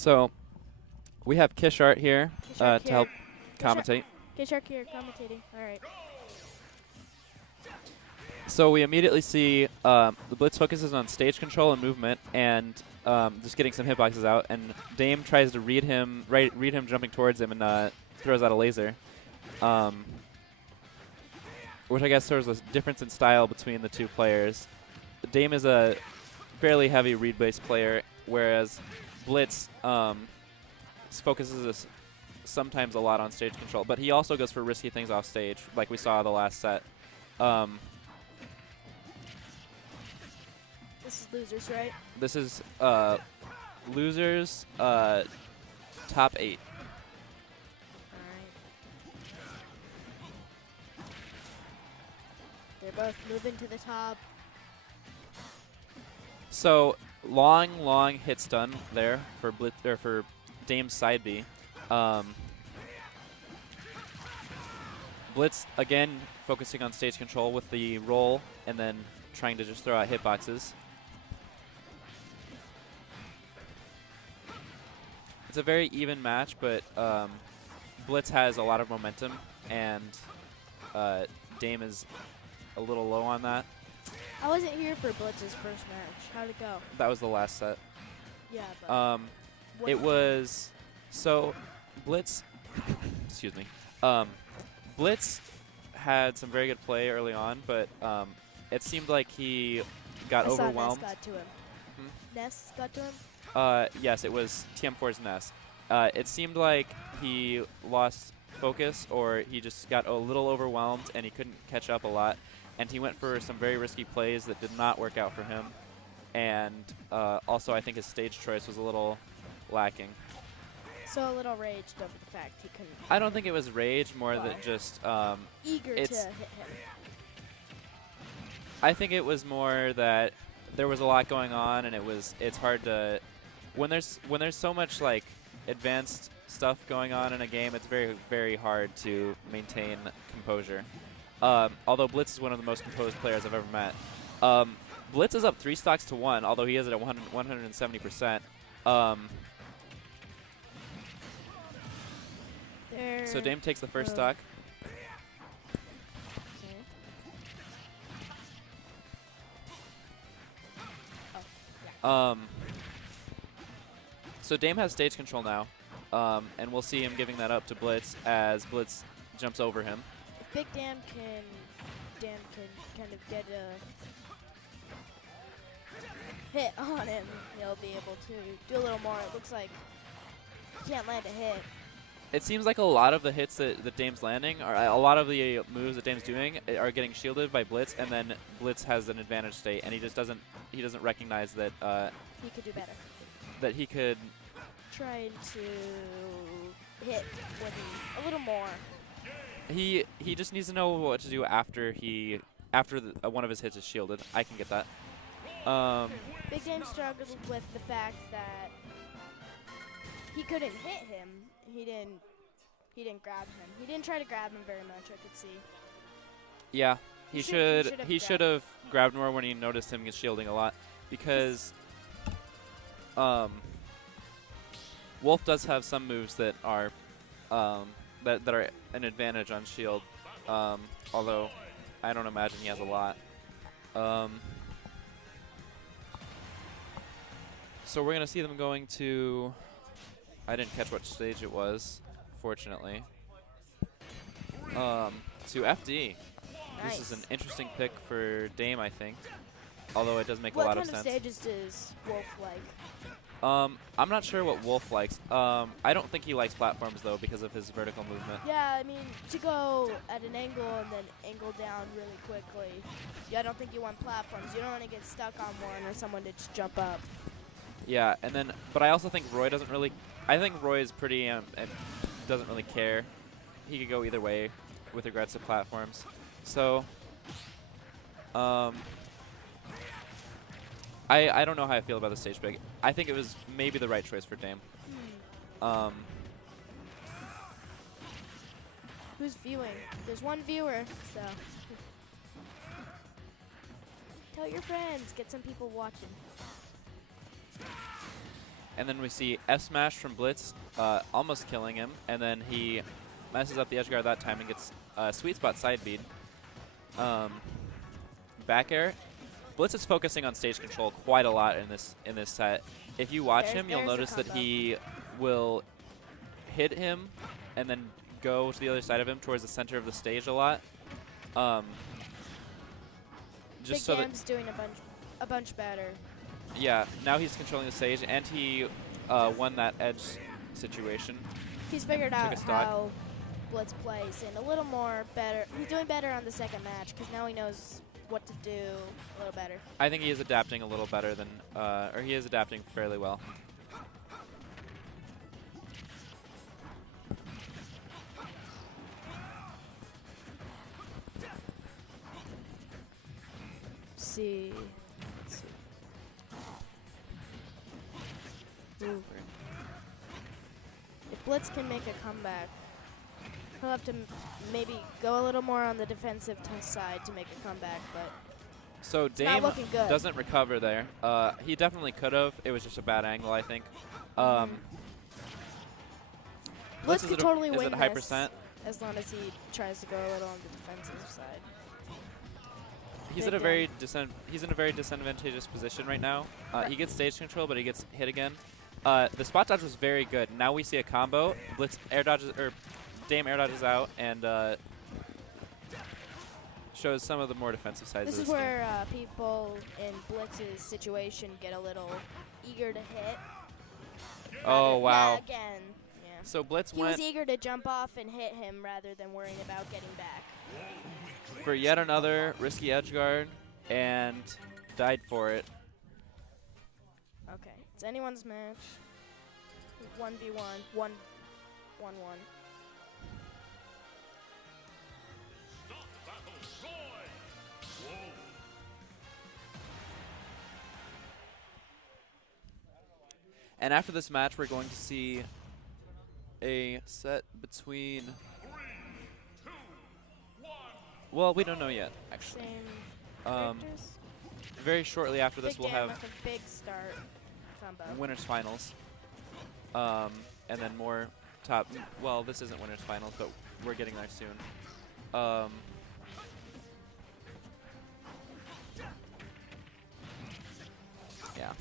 So we have Kishart here Kishart to help Kishart- commentate. Kishart here commentating. All right. So we immediately see the Blitz focuses on stage control and movement, and just getting some hitboxes out. And Dame tries to read him jumping towards him, and throws out a laser, which I guess shows a difference in style between the two players. Dame is a fairly heavy read-based player, whereas Blitz focuses sometimes a lot on stage control, but he also goes for risky things off stage, like we saw the last set. This is losers, right? This is losers top 8. All right. They're both moving to the top. So long hit stun there for Blitz or for Dame's side B. Blitz again focusing on stage control with the roll and then trying to just throw out hitboxes. It's a very even match, but Blitz has a lot of momentum, and Dame is a little low on that. I wasn't here for Blitz's first match. How'd it go? That was the last set. Yeah, but what- It was so Blitz. Excuse me. Blitz had some very good play early on, but it seemed like he got I saw overwhelmed. Ness got to him. Ness got to him? Yes, it was TM4's Ness. It seemed like he lost focus, or he just got a little overwhelmed and he couldn't catch up a lot. And he went for some very risky plays that did not work out for him. And also, I think his stage choice was a little lacking. So a little raged over the fact he couldn't. I don't think it was rage, more than just Eager to hit him. I think it was more that there was a lot going on, and it's hard to when there's so much like advanced stuff going on in a game. It's very hard to maintain composure. Although Blitz is one of the most composed players I've ever met. Blitz is up 3 stocks to 1, although he has it at 170%. So Dame takes the first stock. So Dame has stage control now, and we'll see him giving that up to Blitz as Blitz jumps over him. If Big Dan can kind of get a hit on him, he'll be able to do a little more. It looks like he can't land a hit. It seems like a lot of the hits that Dame's landing, or a lot of the moves that Dame's doing, are getting shielded by Blitz, and then Blitz has an advantage state, and he doesn't recognize that He could do better. that he could. Trying to hit with a little more. He just needs to know what to do after one of his hits is shielded. I can get that. Big Game struggled with the fact that he couldn't hit him. He didn't grab him. He didn't try to grab him very much, I could see. Yeah, he should have grabbed. grabbed more when he noticed him shielding a lot, because Wolf does have some moves that are that are an advantage on shield, although I don't imagine he has a lot. So we're gonna see them going to. I didn't catch what stage it was, fortunately. To FD. Nice. This is an interesting pick for Dame, I think. Although it does make a lot of sense. What kind of stages does Wolf like? I'm not sure what Wolf likes. I don't think he likes platforms, though, because of his vertical movement. Yeah, I mean, to go at an angle and then angle down really quickly. Yeah, I don't think you want platforms. You don't want to get stuck on one or someone to just jump up. Yeah, and then, but I also think Roy doesn't really. I think Roy is pretty and doesn't really care. He could go either way with regards to platforms. So, I don't know how I feel about the stage pick. I think it was maybe the right choice for Dame. Who's viewing? There's one viewer, so. Tell your friends. Get some people watching. And then we see F smash from Blitz, almost killing him. And then he messes up the edge guard that time and gets sweet spot side bead. Back air. Blitz is focusing on stage control quite a lot in this set. If you watch him, you'll notice that he will hit him and then go to the other side of him towards the center of the stage a lot. Just so Dam's doing a bunch better. Yeah, now he's controlling the stage, and he won that edge situation. He's figured out how Blitz plays and a little more better. He's doing better on the second match because now he knows what to do a little better. I think he is adapting a little better than, or he is adapting fairly well. Let's see. Ooh. If Blitz can make a comeback, he'll have to maybe go a little more on the defensive side to make a comeback, but so Dame doesn't recover there. He definitely could have. It was just a bad angle, I think. Blitz could totally win at high percent as long as he tries to go a little on the defensive side. He's in a very disadvantageous position right now. He gets stage control, but he gets hit again. The spot dodge was very good. Now we see a combo. Blitz air dodges, or Dame air dodges out, and shows some of the more defensive sides. This is where people in Blitz's situation get a little eager to hit. Oh wow! Yeah, again. Yeah. So Blitz he was eager to jump off and hit him rather than worrying about getting back. For yet another risky edge guard, and died for it. Okay, it's anyone's match. 1v1, 1-1-1. And after this match, we're going to see a set between. Well, we don't know yet, actually. Very shortly after this, we'll have a big start combo. winners finals, and then more top. Well, this isn't winners finals, but we're getting there soon. Yeah.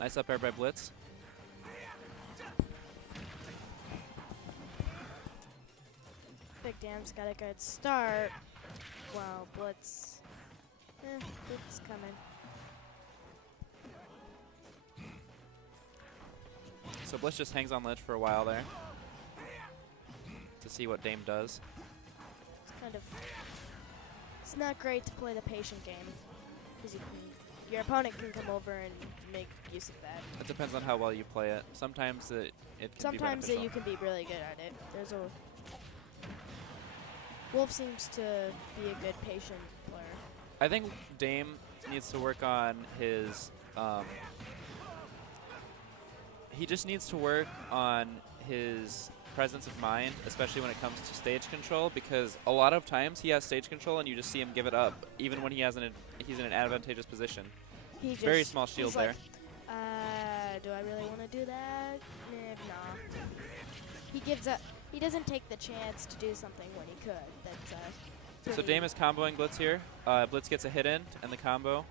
Nice up air by Blitz. Big Dam's got a good start. Wow, Blitz. Blitz coming. So Blitz just hangs on ledge for a while there to see what Dame does. It's not great to play the patient game because your opponent can come over and make use of that. It depends on how well you play it. Sometimes it can be beneficial. You can be really good at it. Wolf seems to be a good patient player. I think Dame needs to work on his. He just needs to work on his presence of mind, especially when it comes to stage control, because a lot of times he has stage control and you just see him give it up, even when he's in an advantageous position. Very small shield there. Do I really want to do that? Nah. He gives up. He doesn't take the chance to do something when he could. So Dame is comboing Blitz here. Blitz gets a hit in and the combo.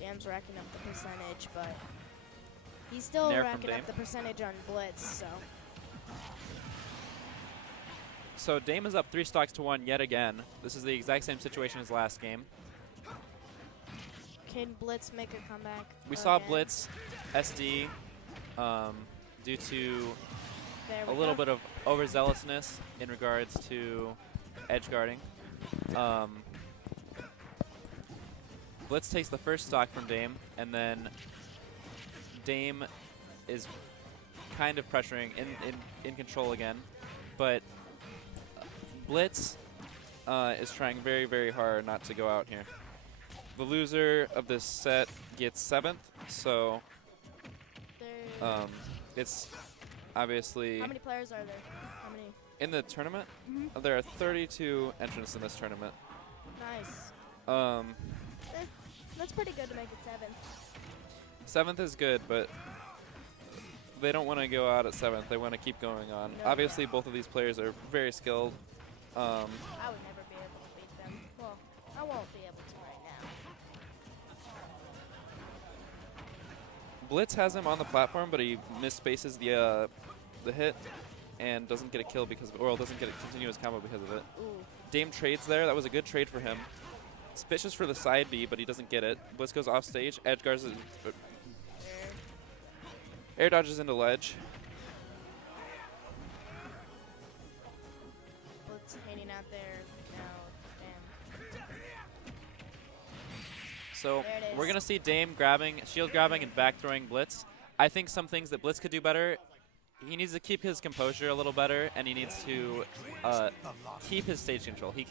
Dame's racking up the percentage, but he's still racking up the percentage on Blitz, So Dame is up 3 stocks to 1 yet again. This is the exact same situation as last game. Can Blitz make a comeback? We saw Blitz SD due to a little bit of overzealousness in regards to edge guarding. Blitz takes the first stock from Dame, and then Dame is kind of pressuring in control again, but Blitz is trying very, very hard not to go out here. The loser of this set gets 7th, So There- it's obviously How many players are there? How many? in the tournament. Mhm. There are 32 entrants in this tournament. Nice. Um, That's pretty good to make it 7th. 7th is good, but they don't want to go out at 7th. They want to keep going on. No. Obviously, both of these players are very skilled. I would never be able to beat them. Well, I won't be able to right now. Blitz has him on the platform, but he misspaces the hit and doesn't get a kill because of, or doesn't get a continuous combo because of it. Ooh. Dame trades there. That was a good trade for him. Suspicious for the side B, but he doesn't get it. Blitz goes off stage. Edge guards it. Air dodges into ledge. Blitz hanging out there now. Damn. So There it we're is. going to see Dame grabbing, shield grabbing, and back throwing Blitz. I think some things that Blitz could do better, he needs to keep his composure a little better, and he needs to keep his stage control. He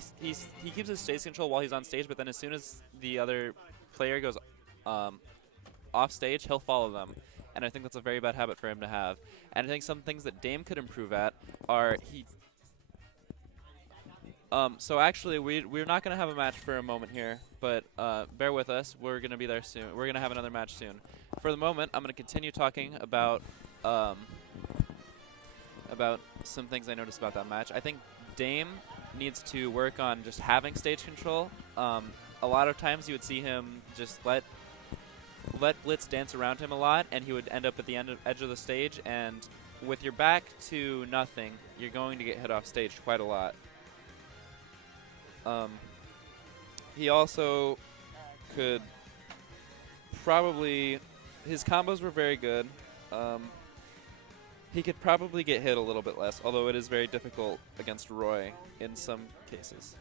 keeps his stage control while he's on stage, but then as soon as the other player goes off stage, he'll follow them. And I think that's a very bad habit for him to have. And I think some things that Dame could improve at are so actually, we're not going to have a match for a moment here, but bear with us. We're going to be there soon. We're going to have another match soon. For the moment, I'm going to continue talking about some things I noticed about that match. I think Dame needs to work on just having stage control. A lot of times you would see him just let Blitz dance around him a lot, and he would end up at the edge of the stage, and with your back to nothing, you're going to get hit off stage quite a lot. He also could probably, his combos were very good. He could probably get hit a little bit less, although it is very difficult against Roy in some cases.